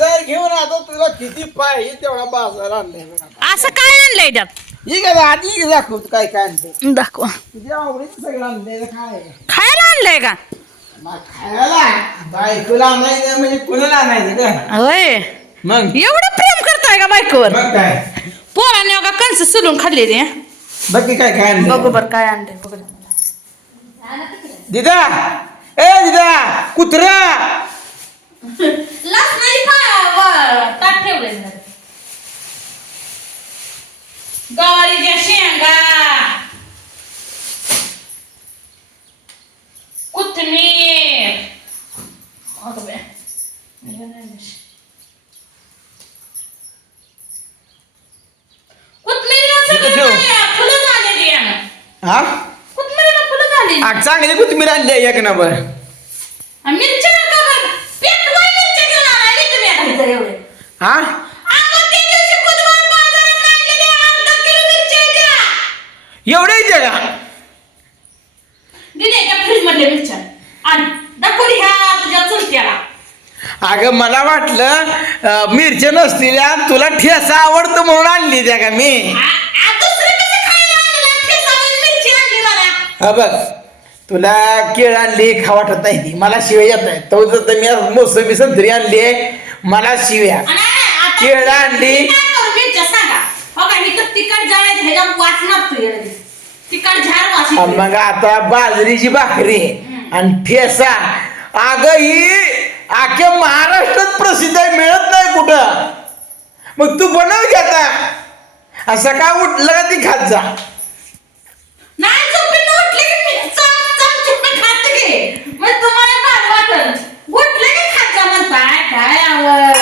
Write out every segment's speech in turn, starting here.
बाजार घेऊन आता तुला किती पाहिजे तेवढा बाजार आणलाय बघ आता. असं काय आणलंय त्यात ही काय आधी दाखवतो काय काय आणते दाखवा तुझ्या आवडीचं सगळं आणलंय काय खायला आणलंय का मग खायला बायकोला आणायचं म्हणजे कुणाला आणायचं का होय मग एवढं प्रेम करताय का बायकोवर मग काय पोराने का कंस सुलून खाल्ली ते बाकी काय काय आणलं बघू बर काय आणलंय बघ दिदा ए दिदा कुत्रा लसणाची ताट ठेवलंय गवारीच्या शेंगा कोथिंबीर फुलं झालेली हा कोथिंबीरीला फुलं झाली चांगली कोथिंबीर आणली आहे एक नंबर मिरच्या का बरं पेटवाय मिरच्या घेऊन आलाय तुम्ही आता इथं एवढे हा आता ते दिवशी बुधवार बाजारात आणलेले अर्धा किलो मिरच्या द्या एवढे येते का दिले त्या फ्रीज मधल्या मिरच्या आणि दाखवली ह्या तुझ्या चुलत्याला अगं मला वाटलं मिरच्या नसलेल्या तुला ठेसा आवडतो म्हणून आणली त्या का मी दुसरं कसं खायला आणलं ठेचावून मिरची आणली मला हा बघ तुला केळ आणली खा वाटत नाही ती मला शिव्या येत आहे तो तर मी मोसंबी संत्री आणली आहे मला शिव्या केळ आणली मिरच्या सांगा हो का ही तर तिखट जाळायचं ह्याच्या वाचणार तू तिखट झाड वाच मग आता बाजरीची भाकरी आणि ठेसा अगं ही अख्ख्या महाराष्ट्रात प्रसिद्ध आहे मिळत नाही कुठं मग तू बनव की आता सकाळ उठलं का ती खात जा नाही झोपेत उठले की मी चमचम खात घे मग तुम्हाला काय वाटत उठले की खात जा म्हणताय काय आवड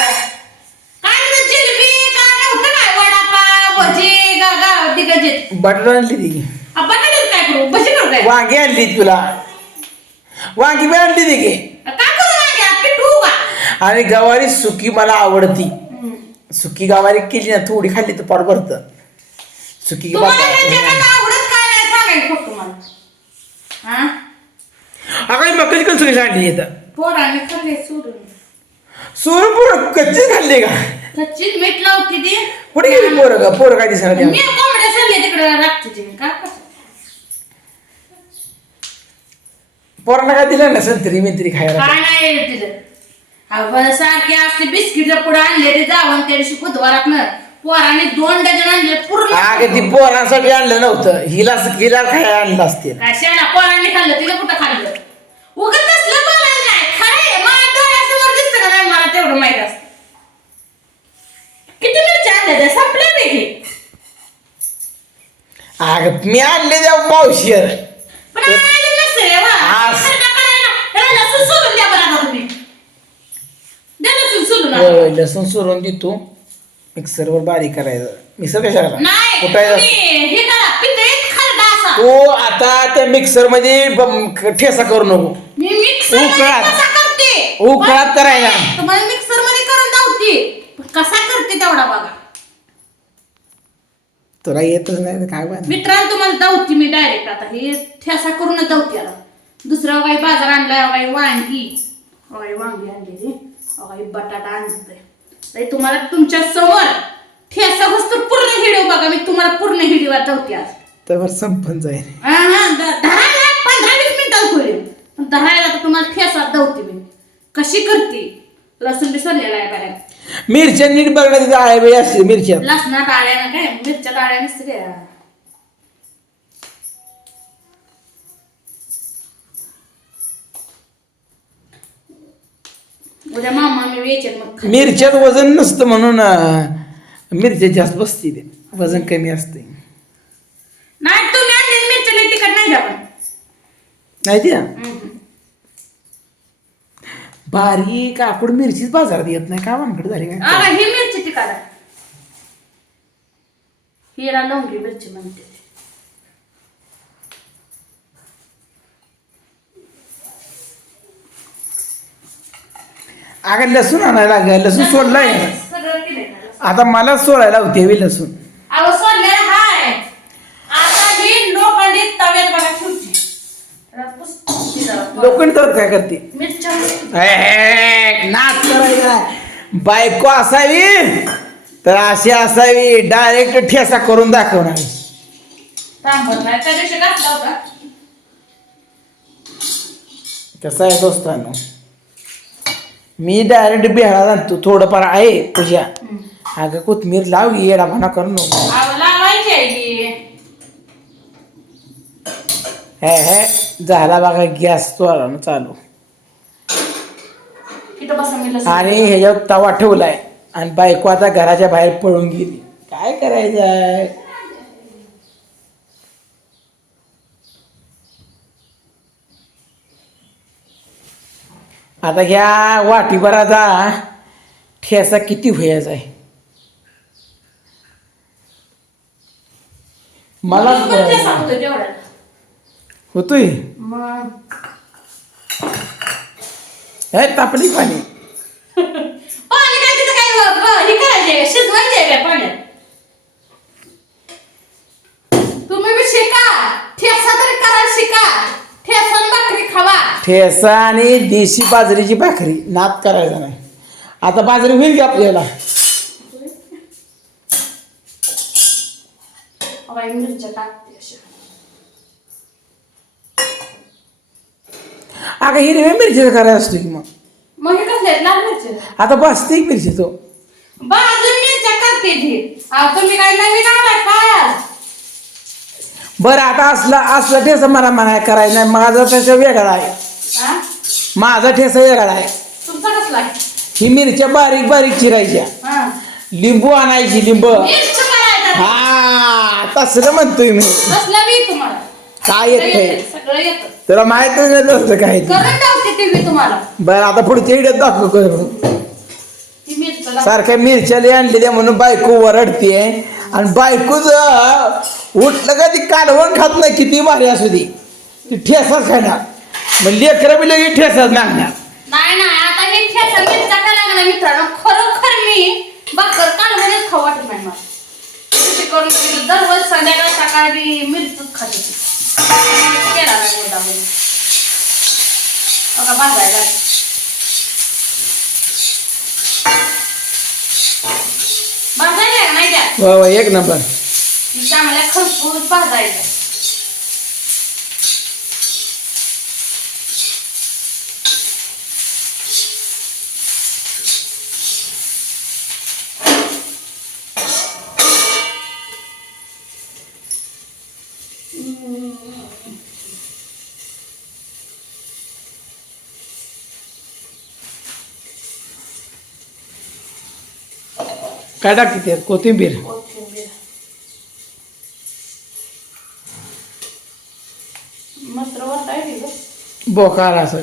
काय ना जिलेबी काय नव्हतं काय वडापाव भजी गाव तिकडचे बटर आणली ती आपण काय करू भजी करू काय वांगी आणली तुला वांगी मी आणली ती की काय करू लागे पिठू का आणि गवारी सुकी मला आवडती सुकी गवारी केली ना थोडी खाल्ली तर पोट भरतं सुकी तुम्हाला आवडत काय नाही सांगायचं फक्त मला हा अगं मकाची कणसुरी सांडली येतं पोराने खाल्ले सोडून सोरपूर कच्ची खाल्ली का सचिन मीठ लावते ती कुठे गेली पोरं का पोरं काय दिसणार मी कोंबड्या सरले तिकडे राखते ती का पोरांना काय दिलं ना संत्री मित्री खायला काय नाही दिलं अहो सारखे असते बिस्किट पुढे आणले ते जाऊन त्या दिवशी बुधवारात पोराने 2 डझन आणले पूर्ण अगं ती पोरांसाठी आणलं नव्हतं हिला खायला आणलं असतील काय शेणा पोरांनी खाल्लं तिला कुठं खाल्लं उगत नसलं बोलायला नाही खरंय माझ्या डोळ्यासमोर दिसतं का नाही मला तेवढं माहित असतं किती मिरच्या आणल्या त्या संपल्या नाही की अगं मी आणले त्या मावशीर पण आले नसेल वा आज. त्याला लसूण सोलून द्या बरं आता तुम्ही द्या लसूण सोलून आता. लसूण सोडून दे तू मिक्सरवर बारीक करायचं मिक्सर कशाला नाही कुठायचं तुम्ही हे करा पितळीत खरडा असा तू आता त्या मिक्सर मध्ये ठेसा करू नको मी मिक्सर उकळात. कसा करते उकळात करायला. तुम्हाला मिक्सर मध्ये करून धावते कसा करते तेवढा बघा तुला येतच नाही तर काय बघ मित्रांनो तुम्हाला धावते मी डायरेक्ट आता हे ठेसा करूनच धावते आता दुसरा काही बाजार आणलाय काही वांगी वांगी आणलेली काही बटाटा आणते तुम्हाला तुमच्या समोर ठेसा वस्तू पूर्ण व्हिडिओ बघा मी तुम्हाला पूर्ण व्हिडिओ धावते आज तर संपन जाईल धरायला 15-20 मिनिटात होईल धरायला तर तुम्हाला ठेसात धावते मी कशी करते लसूण बी सोडलेला आहे बाहेर मिरच्या नीट बघण्याची आहे बाई असते मिरच्या लसणात आळ्या ना काय मिरच्या आळ्या नसते उद्या मामा मी वेचेन मग मिरच्यात वजन नसतं म्हणून मिरच्या जास्त बसते ते वजन कमी असते नाही तुम्ही आणलेली मिरच्या लई तिखट नाही द्या पण नाही त्या बारीक आकूड मिरचीच बाजारात येत नाही का वानकडे झाली काय ही मिरची तिखट आहे हिला लवंगी मिरची म्हणते अगं लसूण आणायला लागलं लसूण सोडलाय सगळं केलंय ना आता मला सोडायला होते वे लसूण अहो सोडलेलं हाय आता ही लोखंडी तव्यात बघा ठेवची लोखंड तर काय करते मिरच्या नाच करायचा बायको असावी तर अशी असावी, डायरेक्ट ठेसा करून दाखवणार. तांबट नाही त्या दिवशी घातला होता. कसं आहे दोस्तांनो, मी डायरेक्ट बेहळा आणतो. थोडंफार आहे पूजा. अगं कोथमीर लाव, येडापणा करू नको. लावायची आहे की. हे झाला बघा गॅस चालू. इथं बसा मी लसूण. आणि ह्याच्यावर तवा ठेवलाय आणि बायको आता घराच्या बाहेर पळून गेली. काय करायचं? आता ह्या वाटीभराचा ठेसा किती व्हायचा आहे मला पण ते सांगतो तेवढ्यात. होतोय. मग हे तापली पाणी. पाणी काय तिथं काय हे करायचे, शिजवायचे काय पाण्यात. तुम्ही बी शिका, ठेसा तरी करायला शिका. ठेसा आणि भाकरी खावा. ठेसा आणि देशी बाजरीची भाकरी नाद करायचा नाही. आता बाजरी होईल की आपल्याला. बाई मिरच्या टाकते अशा. अगं हिरव्या मिरची करायला असतो की मग हे कसले आहेत? लाल मिरची. आता बसते मिरची तो. बाजून मिरच्या करते ती. तुम्ही काय नवीन आलाय काय? बरं आता असला ठेसा मला म्हणाय करायचं नाही. माझा ठेसा वेगळा आहे. हा? माझा ठेसा वेगळा आहे. तुमचा कसला आहे? ही मिरच्या बारीक बारीक चिरायच्या, हा. लिंबू आणायची, लिंबू. मिरची करायचं. हा तसलं म्हणतोय मी. कसलं बी तुम्हाला काय येत सगळं येतं. तुला माहित नाही नसतं काय ते. करून टाकते ते मी तुम्हाला. बरं आता पुढच्या व्हिडिओत दाखव करून. ती मिरची दाखव. सारख्या मिरच्या लई आणलेल्या म्हणून बायको वरडते. आणि बायकोच उठलं का ती कालवण खात नाही, किती भारी असू दे ती ठेसाच खाणार. मग लेकरं बी लगे ठेसाच मागणार. नाही आता हे ठेचा मिरच्या करायला लागला मित्रांनो. खरोखर मी भाकर कालवणच खाऊ वाटत नाही मला. तशी करून दररोज संध्याकाळ सकाळी मिरचीच खात होती. केला नाही मुद्दा म्हणून. बघा भाजायला भाजायला नाही त्या वा वा एक नंबर. चांगल्या खरपूस भाजायच्या. काय टाकते त्यात? कोथिंबीर. कोथिंबीर मस्त वरता येते ग. बोकार असं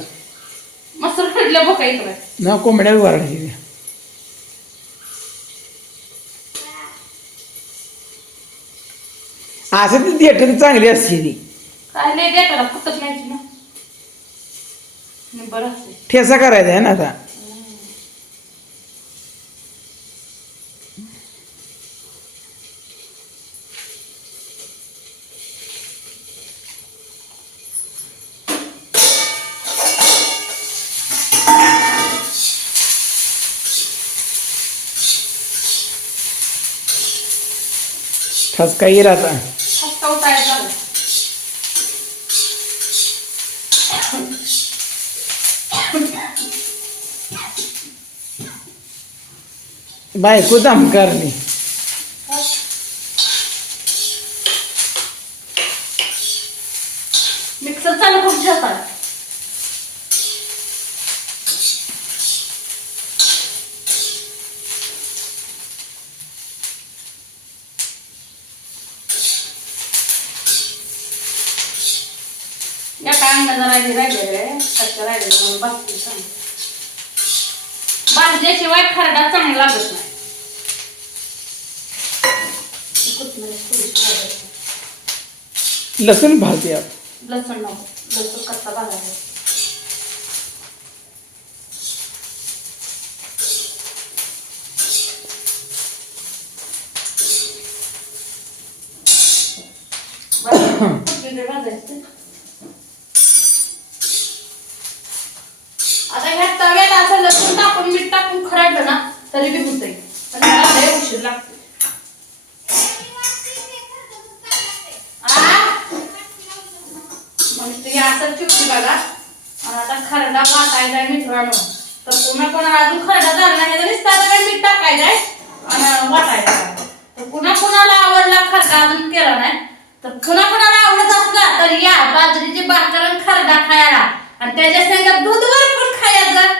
मस्त फडल्या बोका इकडे. ना कोंबड्या वरडायची. असं ती थिएटर चांगली असते ती. काय लय देताला फुटत नाही ना. बरं असते. ठेसा करायचा आहे ना आता. ठसका येईल आता. फक्त उठायला चालू. बायको दमकारली. मिक्सर चालू करून ठेवतात. या काय राहिले कच्च्या राहिले म्हणून भाजते चांगलं. भाजल्याशिवाय खरडा चांगला लागत नाही. लसूण भाजते आप. लसूण नको. लसूण कच्चा भाजायचा. भाजायचं. आता ह्या तव्यात असं लसूण टाकून मीठ टाकून खराडलं ना तरी बी होतंय पण मला लय उशीर लागतो मग ते असं चुकती बघा आणि आता खरडा वाटायचा आहे मित्रांनो तर पुन्हा कोणाला अजून खरडा झाला नाही तर नुसतं आता काही मीठ टाकायचं आहे आणि वाटायचं आहे. तर पुन्हा कोणाला आवडला खरडा अजून केला नाही तर कोणाला आवडत असला तर या बाजरीची भाकर आणि खरडा खायला आणि त्याच्या संग दूध वर पण खायचं